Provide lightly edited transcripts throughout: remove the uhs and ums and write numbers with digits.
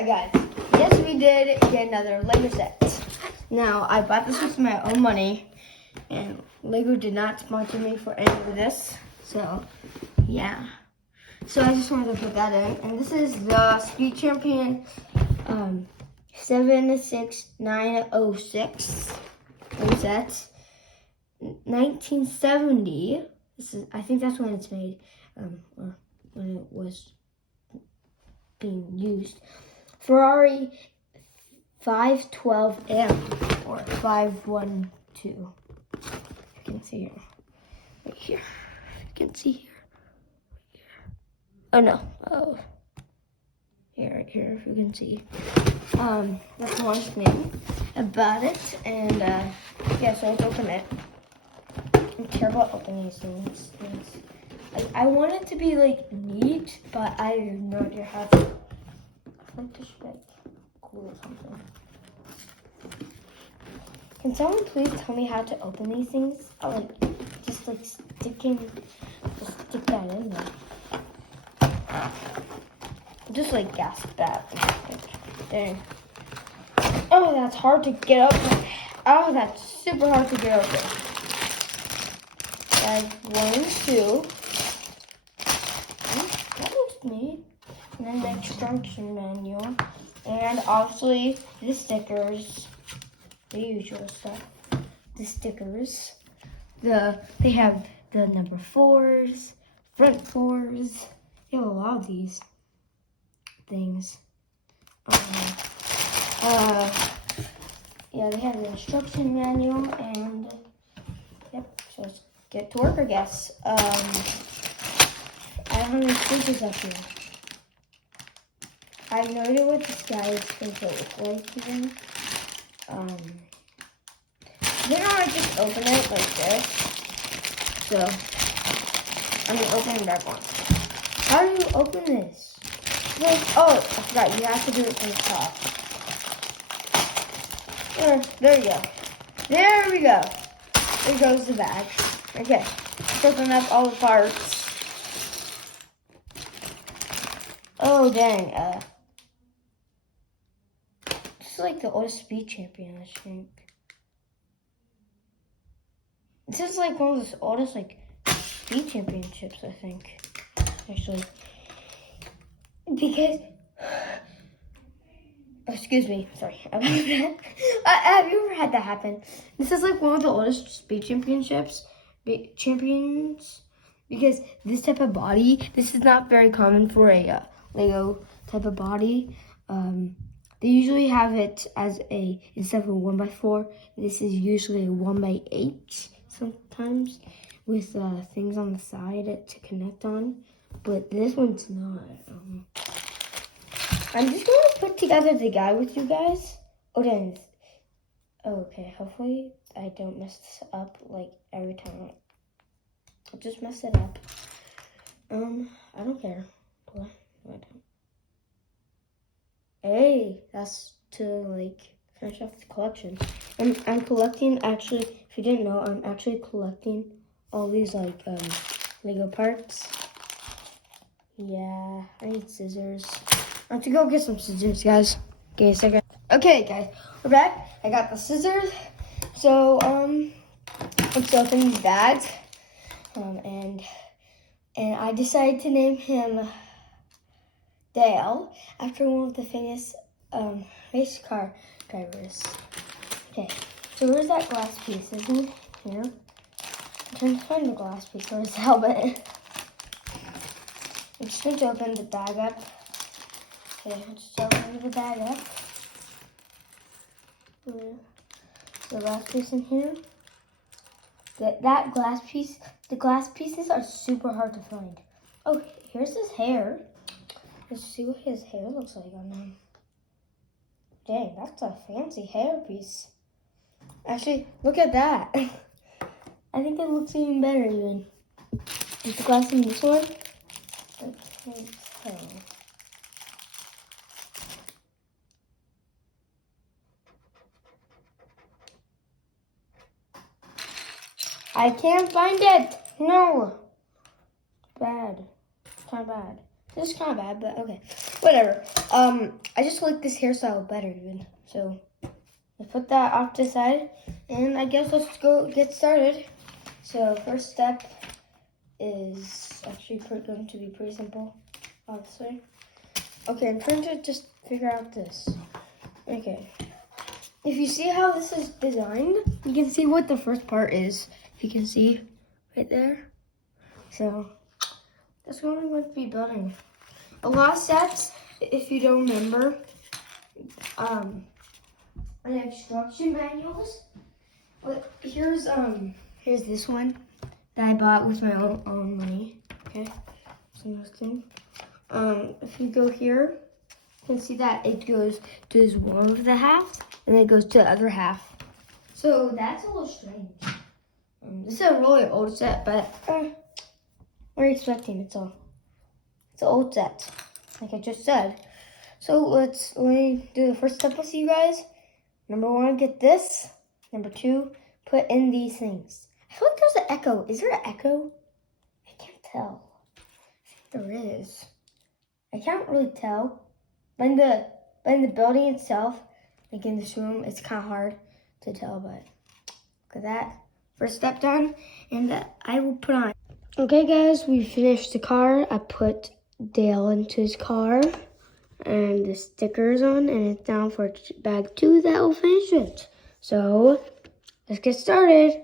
Okay, guys. Yes, we did get another Lego set. Now, I bought this with my own money, and Lego did not sponsor me for any of this. So, yeah. So I just wanted to put that in. And this is the Speed Champion 76906. That's 1970. This is, I think that's when it's made, or when it was being used. Ferrari 512M or 512. You can see here, right here. You can see here. Oh no. Oh, here, right here. If you can see. That's one thing about it, and yeah. So let's open it. I'm terrible at opening these things. I want it to be like neat, but I have no idea how to. I like to like cool or something. Can someone please tell me how to open these things? I'll like just stick that in there. Just like gasp that. Dang. Oh, that's hard to get open. Oh, that's super hard to get open. That's 1 and 2. That looks neat. And then the instruction manual. And obviously the stickers. The usual stuff. The stickers. They have the number 4s, front 4s. They have a lot of these things. Yeah, they have the instruction manual and yep. So let's get to work, I guess. I don't have any scissors up here. I have no idea what this guy is going to look like even. Then I just open it like this. So I'm gonna open that one. How do you open this? Like, oh, I forgot. You have to do it from the top. There you go. There we go. There goes the bag. Okay. Let's open up all the parts. Oh, dang. This is like the oldest speed champion, I think. This is like one of the oldest, like, speed championships, I think. Actually. Because, oh, excuse me, sorry about that. Have you ever had that happen? This is like one of the oldest speed champions, because this type of body, this is not very common for a Lego type of body. They usually have it as instead of a 1x4, this is usually a 1x8 sometimes with things on the side to connect on. But this one's not. I'm just going to put together the guy with you guys. Oh, then. Okay, hopefully I don't mess this up like every time. I'll just mess it up. I don't care. No, I don't. Hey, that's to like finish off the collection. I'm collecting, actually, if you didn't know, I'm actually collecting all these like Lego parts. Yeah, I need scissors. I have to go get some scissors, guys. Give me a second. Okay, guys, we're back. I got the scissors. So, let's open these bags. And I decided to name him Dale after one of the famous race car drivers. Okay, so where's that glass piece? Isn't it here? I'm trying to find the glass piece for his helmet. I'm just going to open the bag up. Okay, let's just open the bag up. The glass piece in here. That glass piece, the glass pieces are super hard to find. Oh, here's his hair. Let's see what his hair looks like on him. Dang, that's a fancy hair piece. Actually, look at that. I think it looks even better even. Is the glass in this one? I can't tell. I can't find it. No. Bad. Kind of bad. This is kind of bad, but okay. Whatever. I just like this hairstyle better even. So let's put that off to the side. And I guess let's go get started. So first step is actually going to be pretty simple, obviously. Okay, I'm trying to just figure out this. Okay. If you see how this is designed, you can see what the first part is. You can see right there. So that's what I'm going to be building. A lot of sets, if you don't remember, instruction manuals. But here's this one that I bought with my own money. Okay, so interesting. If you go here, you can see that it does one of the halves, and then it goes to the other half. So that's a little strange. This is a really old set, but what are you expecting? It's an old set, like I just said. So let me do the first step with you guys. Number 1, get this. Number 2, put in these things. I feel like there's an echo. Is there an echo? I can't tell. I think there is. I can't really tell. But in the building itself, like in this room, it's kind of hard to tell. But look at that. First step done, and I will put on. Okay, guys, we finished the car. I put Dale into his car. And the stickers on, and it's down for bag 2 that will finish it. So let's get started.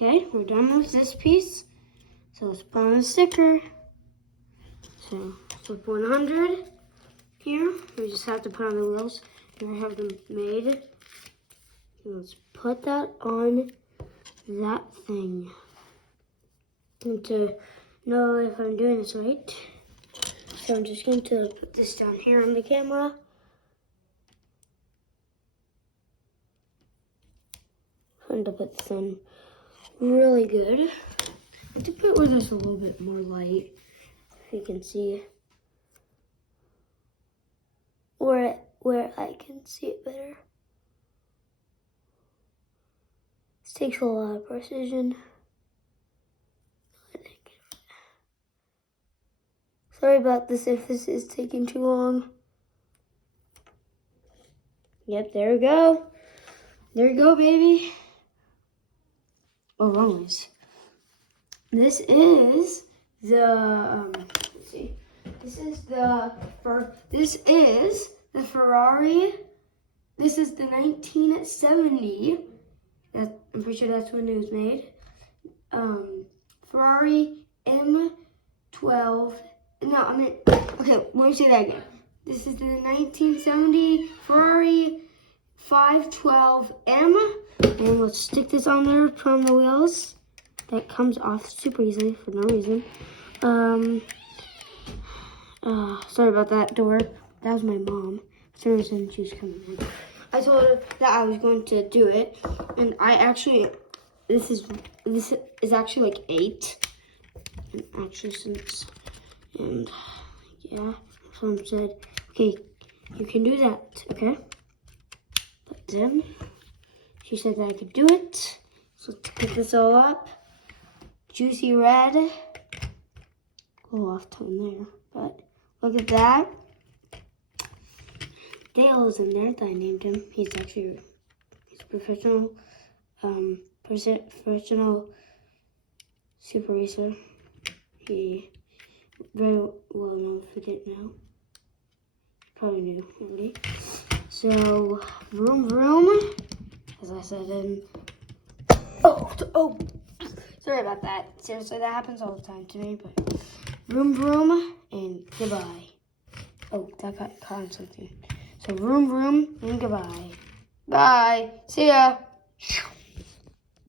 Okay, we're done with this piece. So let's put on the sticker. So step 100 here. We just have to put on the wheels. Here I have them made. So let's put that on that thing. And to know if I'm doing this right. So I'm just going to put this down here on the camera. I'm going to put this on really good. I have to put where there's a little bit more light, if you can see. Where I can see it better. This takes a lot of precision. Sorry about this if this is taking too long. Yep, there we go. There you go, baby. Oh, wrong ways. This is the let's see. This is the Ferrari. This is the 1970. I'm pretty sure that's when it was made. Ferrari M12. No, okay, let me say that again. This is the 1970 Ferrari 512M. And let's stick this on there, put on the wheels. That comes off super easily for no reason. Sorry about that door. That was my mom. For some reason she was coming in. I told her that I was going to do it. And I actually, this is actually like 8. And actually since, and yeah, someone said, okay, you can do that, okay? But then, she said that I could do it. So let's pick this all up. Juicy red. A little off tone there, but look at that. Dale is in there that I named him. He's a professional, professional super racer. He very well known if you didn't know. Probably knew already. So, vroom vroom. As I said in... Oh! Sorry about that. Seriously, that happens all the time to me, but... Vroom vroom, and goodbye. Oh, that got caught on something. So vroom vroom and goodbye. Bye. See ya.